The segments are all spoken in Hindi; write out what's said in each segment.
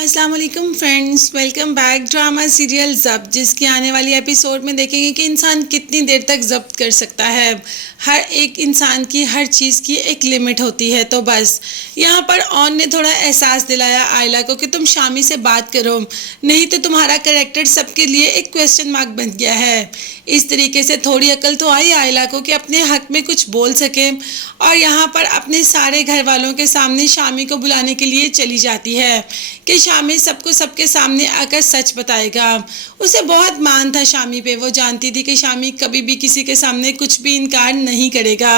अस्सलाम वालेकुम friends, welcome back. Drama serial Zabt, जिसकी आने वाली एपिसोड में देखेंगे कि इंसान कितनी देर तक ज़ब्त कर सकता है। हर एक इंसान की हर चीज़ की एक लिमिट होती है। तो बस यहाँ पर ऑन ने थोड़ा एहसास दिलाया आयला को कि तुम शामी से बात करो, नहीं तो तुम्हारा कैरेक्टर सबके लिए एक क्वेश्चन मार्क बन गया है। इस तरीके से थोड़ी अकल तो आई आयला को कि अपने हक में कुछ बोल सके, और यहाँ पर अपने सारे घर वालों के सामने शामी को बुलाने के लिए चली जाती है कि शामी सबको सबके सामने आकर सच बताएगा। उसे बहुत मान था शामी पे, वो जानती थी कि शामी कभी भी किसी के सामने कुछ भी इनकार नहीं करेगा।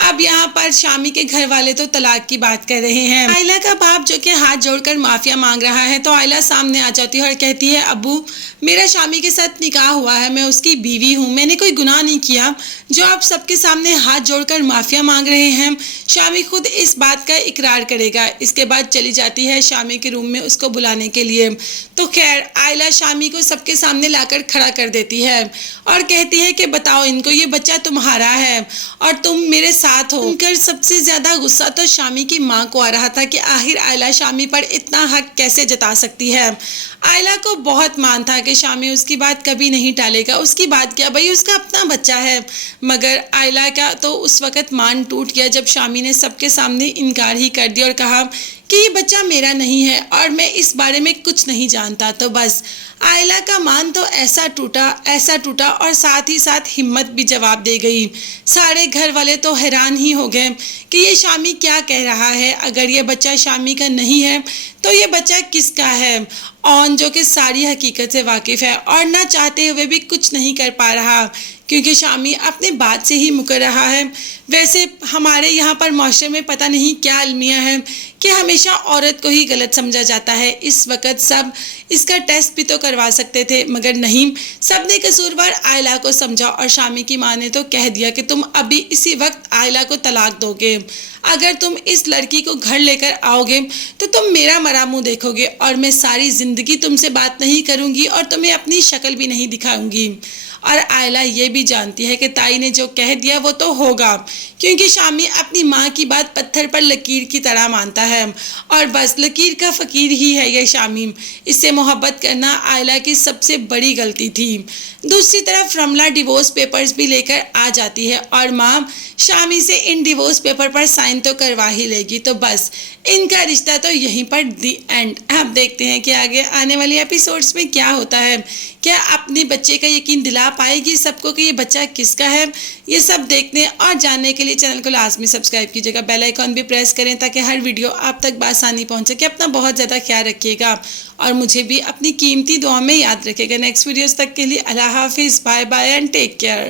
अब यहाँ पर शामी के घर वाले तो तलाक की बात कर रहे हैं। आयला का बाप जो कि हाथ जोड़कर माफिया मांग रहा है, तो आयला सामने आ जाती है और कहती है, अब्बू मेरा शामी के साथ निकाह हुआ है, मैं उसकी बीवी हूँ, मैंने कोई गुनाह नहीं किया जो आप सबके सामने हाथ जोड़कर माफिया मांग रहे हैं। शामी खुद इस बात का इकरार करेगा। इसके बाद चली जाती है शामी के रूम में उसको बुलाने के लिए। तो खैर आयला शामी को सबके सामने लाकर खड़ा कर देती है और कहती है कि बताओ इनको, ये बच्चा तुम्हारा है और तुम मेरे साथ हो। उनकर सबसे ज्यादा गुस्सा तो शामी की माँ को आ रहा था कि आखिर आयला शामी पर इतना हक कैसे जता सकती है। आयला को बहुत मान था कि शामी उसकी बात कभी नहीं टालेगा। उसकी बात क्या भाई, उसका अपना बच्चा है। मगर आयला का तो उस वक्त मान टूट गया जब शामी ने सबके सामने इनकार ही कर दिया और कहा कि ये बच्चा मेरा नहीं है और मैं इस बारे में कुछ नहीं जानता। तो बस आयला का मान तो ऐसा टूटा और साथ ही साथ हिम्मत भी जवाब दे गई। सारे घर वाले तो हैरान ही हो गए कि ये शामी क्या कह रहा है। अगर ये बच्चा शामी का नहीं है तो ये बच्चा किसका है। ऑन जो कि सारी हकीकत से वाकिफ़ है और ना चाहते हुए भी कुछ नहीं कर पा रहा, क्योंकि शामी अपने बात से ही मुकर रहा है। वैसे हमारे यहाँ पर माशरे में पता नहीं क्या अलमिया है कि हमेशा औरत को ही गलत समझा जाता है। इस वक्त सब इसका टेस्ट भी तो करवा सकते थे, मगर नहीं, सब ने कसूरवार आयला को समझा और शामी की माँ ने तो कह दिया कि तुम अभी इसी वक्त आयला को तलाक दोगे। अगर तुम इस लड़की को घर लेकर आओगे तो तुम मेरा मरा मुँह देखोगे और मैं सारी ज़िंदगी तुमसे बात नहीं करूँगी और तुम्हें अपनी शक्ल भी नहीं दिखाऊंगी। और आयला ये भी जानती है कि ताई ने जो कह दिया वो तो होगा, क्योंकि शामी अपनी माँ की बात पत्थर पर लकीर की तरह मानता है और बस लकीर का फ़कीर ही है ये शामी। इससे मोहब्बत करना आयला की सबसे बड़ी गलती थी। दूसरी तरफ रमला डिवोर्स पेपर्स भी लेकर आ जाती है और माँ शामी से इन डिवोर्स पेपर पर साइन तो करवा ही लेगी। तो बस इनका रिश्ता तो यहीं पर दी एंड। अब देखते हैं कि आगे आने वाली एपिसोड्स में क्या होता है। क्या अपने बच्चे का यकीन दिला पाएगी सबको कि ये बच्चा किसका है। ये सब देखने और जानने के लिए चैनल को लाजमी सब्सक्राइब कीजिएगा, बेल आइकॉन भी प्रेस करें ताकि हर वीडियो आप तक बआसानी पहुंच सके। अपना बहुत ज़्यादा ख्याल रखिएगा और मुझे भी अपनी कीमती दुआ में याद रखिएगा। नेक्स्ट वीडियोस तक के लिए अल्लाह हाफिज़, bye bye and take care.